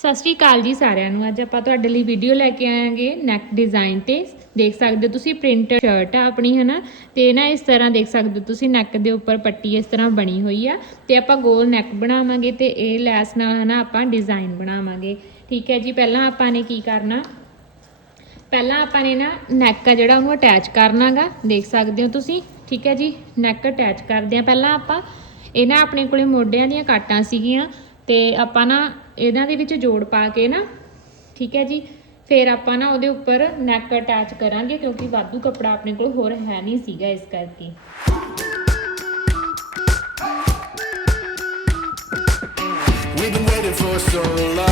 ਸਤਿ ਸ਼੍ਰੀ ਅਕਾਲ ਜੀ ਸਾਰਿਆਂ ਨੂੰ। ਅੱਜ ਆਪਾਂ ਤੁਹਾਡੇ ਲਈ ਵੀਡੀਓ ਲੈ ਕੇ ਆਏਾਂਗੇ ਨੈਕ ਡਿਜ਼ਾਈਨ ਤੇ ਦੇਖ ਸਕਦੇ ਹੋ ਤੁਸੀਂ ਪ੍ਰਿੰਟਡ ਸ਼ਰਟ ਆ ਆਪਣੀ, ਹਨਾ? ਤੇ ਨਾ ਇਸ ਤਰ੍ਹਾਂ ਦੇਖ ਸਕਦੇ ਹੋ ਤੁਸੀਂ ਨੈਕ ਦੇ ਉੱਪਰ ਪੱਟੀ ਇਸ ਤਰ੍ਹਾਂ ਬਣੀ ਹੋਈ ਆ। ਤੇ ਆਪਾਂ ਗੋਲ ਨੈਕ ਬਣਾਵਾਂਗੇ ਤੇ ਇਹ ਲੈਸ ਨਾਲ, ਹਨਾ, ਆਪਾਂ ਡਿਜ਼ਾਈਨ ਬਣਾਵਾਂਗੇ। ਠੀਕ ਹੈ ਜੀ, ਪਹਿਲਾਂ ਆਪਾਂ ਨੇ ਕੀ ਕਰਨਾ? ਪਹਿਲਾਂ ਆਪਾਂ ਨੇ ਨਾ ਨੈਕ ਆ ਜਿਹੜਾ ਉਹਨੂੰ ਅਟੈਚ ਕਰਨਾਗਾ। ਦੇਖ ਸਕਦੇ ਹੋ ਤੁਸੀਂ। ਠੀਕ ਹੈ ਜੀ ਨੈਕ ਅਟੈਚ ਕਰਦੇ ਆ। ਪਹਿਲਾਂ ਆਪਾਂ, ਇਹ ਨਾ ਆਪਣੇ ਕੋਲੇ ਮੋਢਿਆਂ ਦੀਆਂ ਕਾਟਾਂ ਸੀਗੀਆਂ। ਤੇ ਆਪਾਂ ਨਾ ਇਹਨਾਂ ਦੇ ਵਿੱਚ ਜੋੜ ਪਾ ਕੇ ਨਾ, ਠੀਕ ਹੈ ਜੀ, ਫਿਰ ਆਪਾਂ ਨਾ ਉਹਦੇ ਉੱਪਰ ਨੈਕ ਅਟੈਚ ਕਰਾਂਗੇ ਕਿਉਂਕਿ ਵਾਧੂ ਕੱਪੜਾ ਆਪਣੇ ਕੋਲ ਹੋਰ ਹੈ ਨਹੀਂ ਸੀਗਾ ਇਸ ਕਰਕੇ We've been waiting for so long.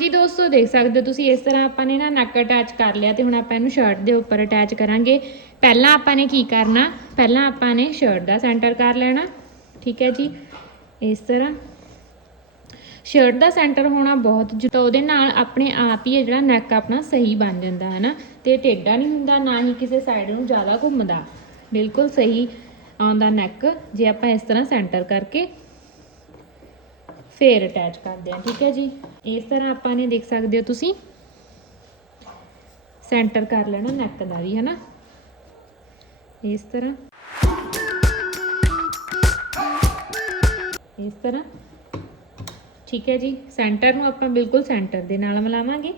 ਹਾਂਜੀ ਦੋਸਤੋ, ਦੇਖ ਸਕਦੇ ਹੋ ਤੁਸੀਂ, ਇਸ ਤਰ੍ਹਾਂ ਆਪਾਂ ਨੇ ਨਾ ਨੈਕ ਅਟੈਚ ਕਰ ਲਿਆ ਤੇ ਹੁਣ ਆਪਾਂ ਇਹਨੂੰ ਸ਼ਰਟ ਦੇ ਉੱਪਰ ਅਟੈਚ ਕਰਾਂਗੇ। ਪਹਿਲਾਂ ਆਪਾਂ ਨੇ ਕੀ ਕਰਨਾ? ਪਹਿਲਾਂ ਆਪਾਂ ਨੇ ਸ਼ਰਟ ਦਾ ਸੈਂਟਰ ਕਰ ਲੈਣਾ, ਠੀਕ ਹੈ ਜੀ? ਇਸ ਤਰ੍ਹਾਂ। ਸ਼ਰਟ ਦਾ ਸੈਂਟਰ ਹੋਣਾ ਬਹੁਤ ਜ਼ਰੂਰੀ ਉਹਦੇ ਨਾਲ ਆਪਣੇ ਆਪ ਹੀ ਜਿਹੜਾ ਨੈਕ ਆਪਣਾ ਸਹੀ ਬਣ ਜਾਂਦਾ ਹੈ ਨਾ ਤੇ ਟੇਢਾ ਨਹੀਂ ਹੁੰਦਾ, ਨਾ ਹੀ ਕਿਸੇ ਸਾਈਡ ਨੂੰ ਜ਼ਿਆਦਾ ਘੁੰਮਦਾ। ਬਿਲਕੁਲ ਸਹੀ ਆਉਂਦਾ ਨੈਕ ਜੇ ਆਪਾਂ ਇਸ ਤਰ੍ਹਾਂ ਸੈਂਟਰ ਕਰਕੇ ਫੇਰ ਅਟੈਚ ਕਰਦੇ ਹਾਂ, ਠੀਕ ਹੈ ਜੀ? ਇਸ ਤਰ੍ਹਾਂ ਆਪਾਂ ਨੇ ਦੇਖ ਸਕਦੇ ਹੋ ਤੁਸੀਂ। ਸੈਂਟਰ ਕਰ ਲੈਣਾ ਨੈਕ ਦਾ ਵੀ, ਹਨਾ? ਇਸ ਤਰ੍ਹਾਂ। ਇਸ ਤਰ੍ਹਾਂ। ਠੀਕ ਹੈ ਜੀ? ਸੈਂਟਰ ਨੂੰ ਆਪਾਂ ਬਿਲਕੁਲ ਸੈਂਟਰ ਦੇ ਨਾਲ ਮਿਲਾਵਾਂਗੇ।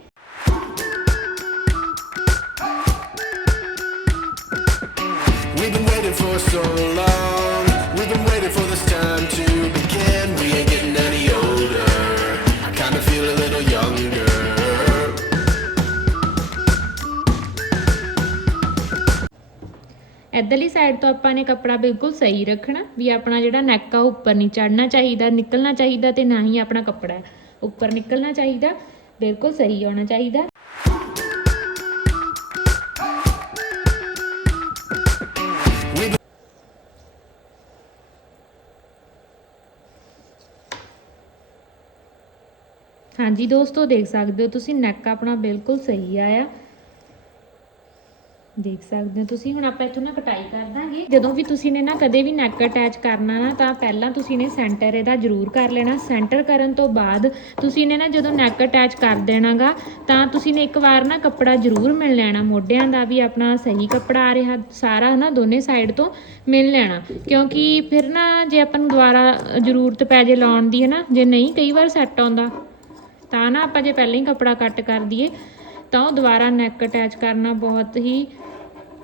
ਇੱਧਰਲੀ ਸਾਈਡ ਤੋਂ ਆਪਾਂ ਨੇ ਕੱਪੜਾ ਬਿਲਕੁਲ ਸਹੀ ਰੱਖਣਾ, ਵੀ ਆਪਣਾ ਜਿਹੜਾ ਨੈਕ ਆ ਉਹ ਉੱਪਰ ਨਹੀਂ ਚੜਨਾ ਚਾਹੀਦਾ, ਨਿਕਲਣਾ ਚਾਹੀਦਾ ਤੇ ਨਾ ਹੀ ਆਪਣਾ ਕੱਪੜਾ ਉੱਪਰ ਨਿਕਲਣਾ ਚਾਹੀਦਾ, ਬਿਲਕੁਲ ਸਹੀ ਆਉਣਾ ਚਾਹੀਦਾ। ਹਾਂਜੀ ਦੋਸਤੋ, ਦੇਖ ਸਕਦੇ ਹੋ ਤੁਸੀਂ ਨੈਕ ਆਪਣਾ ਬਿਲਕੁਲ ਸਹੀ ਆਇਆ। ਦੇਖ ਸਕਦੇ ਹੋ ਤੁਸੀਂ। ਹੁਣ ਆਪਾਂ ਇੱਥੋਂ ਨਾ ਕਟਾਈ ਕਰ ਦਾਂਗੇ। ਜਦੋਂ ਵੀ ਤੁਸੀਂ ਨੇ ਨਾ ਕਦੇ ਵੀ ਨੈਕ ਅਟੈਚ ਕਰਨਾ ਨਾ, ਤਾਂ ਪਹਿਲਾਂ ਤੁਸੀਂ ਨੇ ਸੈਂਟਰ ਇਹਦਾ ਜ਼ਰੂਰ ਕਰ ਲੈਣਾ। ਸੈਂਟਰ ਕਰਨ ਤੋਂ ਬਾਅਦ ਤੁਸੀਂ ਨੇ ਨਾ ਜਦੋਂ ਨੈਕ ਅਟੈਚ ਕਰ ਦੇਣਾਗਾ, ਤਾਂ ਤੁਸੀਂ ਨੇ ਇੱਕ ਵਾਰ ਨਾ ਕੱਪੜਾ ਜ਼ਰੂਰ ਮਿਲ ਲੈਣਾ। ਮੋਢਿਆਂ ਦਾ ਵੀ ਆਪਣਾ ਸਹੀ ਕੱਪੜਾ ਆ ਰਿਹਾ, ਸਾਰਾ ਨਾ ਦੋਨੇ ਸਾਈਡ ਤੋਂ ਮਿਲ ਲੈਣਾ। ਕਿਉਂਕਿ ਫਿਰ ਨਾ ਜੇ ਆਪਾਂ ਨੂੰ ਦੁਬਾਰਾ ਜ਼ਰੂਰਤ ਪੈ ਜੇ ਲਾਉਣ ਦੀ ਹੈ ਨਾ ਜੇ ਨਹੀਂ ਕਈ ਵਾਰ ਸੈੱਟ ਆਉਂਦਾ, ਤਾਂ ਨਾ ਆਪਾਂ ਜੇ ਪਹਿਲਾਂ ਹੀ ਕੱਪੜਾ ਕੱਟ ਕਰ ਦਈਏ, ਤਾਂ ਉਹ ਦੁਬਾਰਾ ਨੈਕ ਅਟੈਚ ਕਰਨਾ ਬਹੁਤ ਹੀ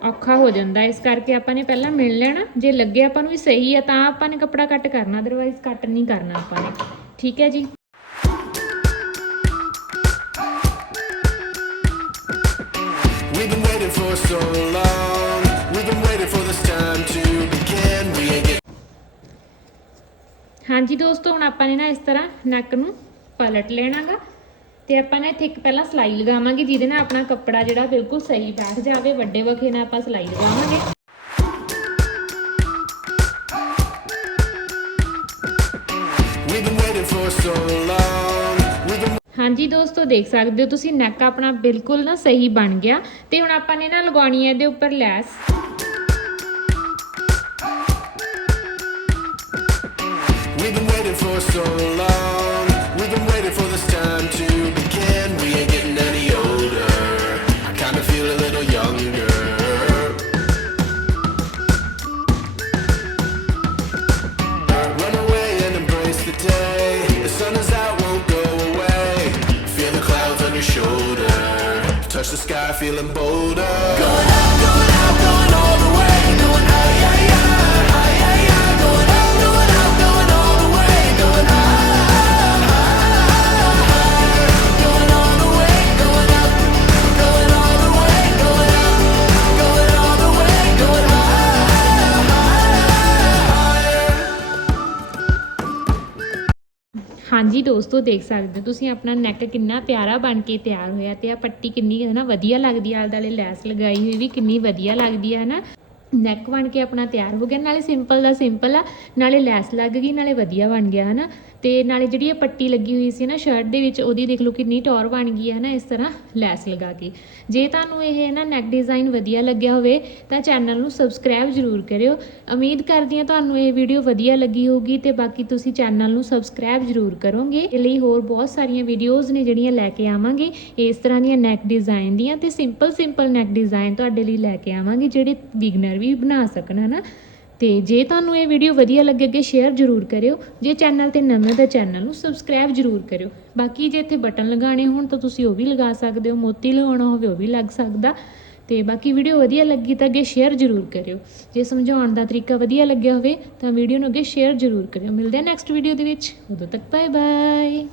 ਔਖਾ ਹੋ ਜਾਂਦਾ ਇਸ ਕਰਕੇ ਆਪਾਂ ਨੇ ਪਹਿਲਾਂ ਮਿਲ ਲੈਣਾ। ਜੇ ਲੱਗੇ ਆਪਾਂ ਨੂੰ ਵੀ ਸਹੀ ਆ ਤਾਂ ਆਪਾਂ ਨੇ ਕੱਪੜਾ ਕੱਟ ਕਰਨਾ ਅਦਰਵਾਈਜ਼ ਕੱਟ ਨਹੀਂ ਕਰਨਾ ਆਪਾਂ ਨੇ। ਠੀਕ ਹੈ ਜੀ? We've been waiting for so long. We've been waiting for this time to begin. We ain't getting ਹਾਂਜੀ ਦੋਸਤੋ ਹੁਣ ਆਪਾਂ ਨੇ ਨਾ ਇਸ ਤਰ੍ਹਾਂ ਨੈਕ ਨੂੰ ਪਲਟ ਲੈਣਾਗਾ। ਤੇ ਆਪਾਂ ਨੇ ਇੱਥੇ ਇੱਕ ਪਹਿਲਾਂ ਸਲਾਈ ਲਗਾਵਾਂਗੇ ਜਿਹਦੇ ਨਾਲ ਆਪਣਾ ਕੱਪੜਾ ਜਿਹੜਾ ਬਿਲਕੁਲ ਸਹੀ ਬੈਠ ਜਾਵੇ ਵੱਡੇ ਵਖੇ ਨਾਲ ਆਪਾਂ ਸਲਾਈ ਲਗਾਵਾਂਗੇ। ਹਾਂਜੀ ਦੋਸਤੋ ਦੇਖ ਸਕਦੇ ਹੋ ਤੁਸੀਂ ਨੈਕ ਆਪਣਾ ਬਿਲਕੁਲ ਨਾ ਸਹੀ ਬਣ ਗਿਆ। ਤੇ ਹੁਣ ਆਪਾਂ ਨੇ ਨਾ ਲਗਾਉਣੀ ਹੈ ਇਹਦੇ ਉੱਪਰ ਲੈਸ। We've been waiting for so long. Touch the sky, feeling bolder. ਹਾਂਜੀ ਦੋਸਤੋ, ਦੇਖ ਸਕਦੇ ਹੋ ਤੁਸੀਂ ਆਪਣਾ ਨੈਕ ਕਿੰਨਾ ਪਿਆਰਾ ਬਣ ਕੇ ਤਿਆਰ ਹੋਇਆ ਤੇ ਆ ਪੱਟੀ ਕਿੰਨੀ ਹੈ ਨਾ ਵਧੀਆ ਲੱਗਦੀ ਆਲੇ ਦੁਆਲੇ ਲੈਸ ਲਗਾਈ ਹੋਈ ਵੀ ਕਿੰਨੀ ਵਧੀਆ ਲੱਗਦੀ ਆ ਨਾ? ਨੈਕ ਬਣ ਕੇ ਆਪਣਾ ਤਿਆਰ ਹੋ ਗਿਆ, ਨਾਲੇ ਸਿੰਪਲ ਦਾ ਸਿੰਪਲ ਆ, ਨਾਲੇ ਲੈਸ ਲੱਗ ਗਈ, ਨਾਲੇ ਵਧੀਆ ਬਣ ਗਿਆ ਹਨਾ ਤੇ ਨਾਲੇ ਜਿਹੜੀ ਇਹ ਪੱਟੀ ਲੱਗੀ ਹੋਈ ਸੀ ਨਾ ਸ਼ਰਟ ਦੇ ਵਿੱਚ, ਉਹਦੀ ਦੇਖ ਲਓ ਕਿੰਨੀ ਟੌਰ ਬਣ ਗਈ ਹੈ ਨਾ, ਇਸ ਤਰ੍ਹਾਂ ਲੈਸ ਲਗਾ ਕੇ। ਜੇ ਤੁਹਾਨੂੰ ਇਹ ਨਾ ਨੈਕ ਡਿਜ਼ਾਈਨ ਵਧੀਆ ਲੱਗਿਆ ਹੋਵੇ, ਤਾਂ ਚੈਨਲ ਨੂੰ ਸਬਸਕ੍ਰਾਈਬ ਜ਼ਰੂਰ ਕਰਿਓ। ਉਮੀਦ ਕਰਦੀ ਹਾਂ ਤੁਹਾਨੂੰ ਇਹ ਵੀਡੀਓ ਵਧੀਆ ਲੱਗੀ ਹੋਊਗੀ ਤੇ ਬਾਕੀ ਤੁਸੀਂ ਚੈਨਲ ਨੂੰ ਸਬਸਕ੍ਰਾਈਬ ਜ਼ਰੂਰ ਕਰੋਗੇ। ਇਹ ਲਈ ਹੋਰ ਬਹੁਤ ਸਾਰੀਆਂ ਵੀਡੀਓਜ਼ ਨੇ ਜਿਹੜੀਆਂ ਲੈ ਕੇ ਆਵਾਂਗੇ। ਇਸ ਤਰ੍ਹਾਂ ਦੀਆਂ ਨੈਕ ਡਿਜ਼ਾਈਨ ਦੀਆਂ ਤੇ ਸਿੰਪਲ ਸਿੰਪਲ ਨੈਕ ਡਿਜ਼ਾਈਨ ਤੁਹਾਡੇ ਲਈ ਲੈ ਕੇ ਆਵਾਂਗੇ, ਜਿਹੜੇ ਬਿਗਨਰ ਵੀ ਬਣਾ ਸਕਣ, ਹਨਾ? ਤੇ ਜੇ ਤੁਹਾਨੂੰ ਇਹ ਵੀਡੀਓ ਵਧੀਆ ਲੱਗੇ ਅੱਗੇ ਸ਼ੇਅਰ ਜ਼ਰੂਰ ਕਰਿਓ। ਜੇ ਚੈਨਲ ਤੇ ਨਵੇਂ ਤਾਂ ਚੈਨਲ ਨੂੰ ਸਬਸਕ੍ਰਾਈਬ ਜ਼ਰੂਰ ਕਰਿਓ। ਬਾਕੀ ਜੇ ਇੱਥੇ ਬਟਨ ਲਗਾਣੇ ਹੋਣ ਤਾਂ ਤੁਸੀਂ ਉਹ ਵੀ ਲਗਾ ਸਕਦੇ ਹੋ, ਮੋਤੀ ਲਗਾਉਣਾ ਹੋਵੇ ਉਹ ਵੀ ਲੱਗ ਸਕਦਾ। ਤੇ ਬਾਕੀ ਵੀਡੀਓ ਵਧੀਆ ਲੱਗੀ ਤਾਂ ਅੱਗੇ ਸ਼ੇਅਰ ਜ਼ਰੂਰ ਕਰਿਓ। ਜੇ ਸਮਝਾਉਣ ਦਾ ਤਰੀਕਾ ਵਧੀਆ ਲੱਗਿਆ ਹੋਵੇ ਤਾਂ ਵੀਡੀਓ ਨੂੰ ਅੱਗੇ ਸ਼ੇਅਰ ਜ਼ਰੂਰ ਕਰਿਓ। ਮਿਲਦੇ ਹਾਂ ਨੈਕਸਟ ਵੀਡੀਓ ਦੇ ਵਿੱਚ। ਉਦੋਂ ਤੱਕ ਬਾਏ ਬਾਏ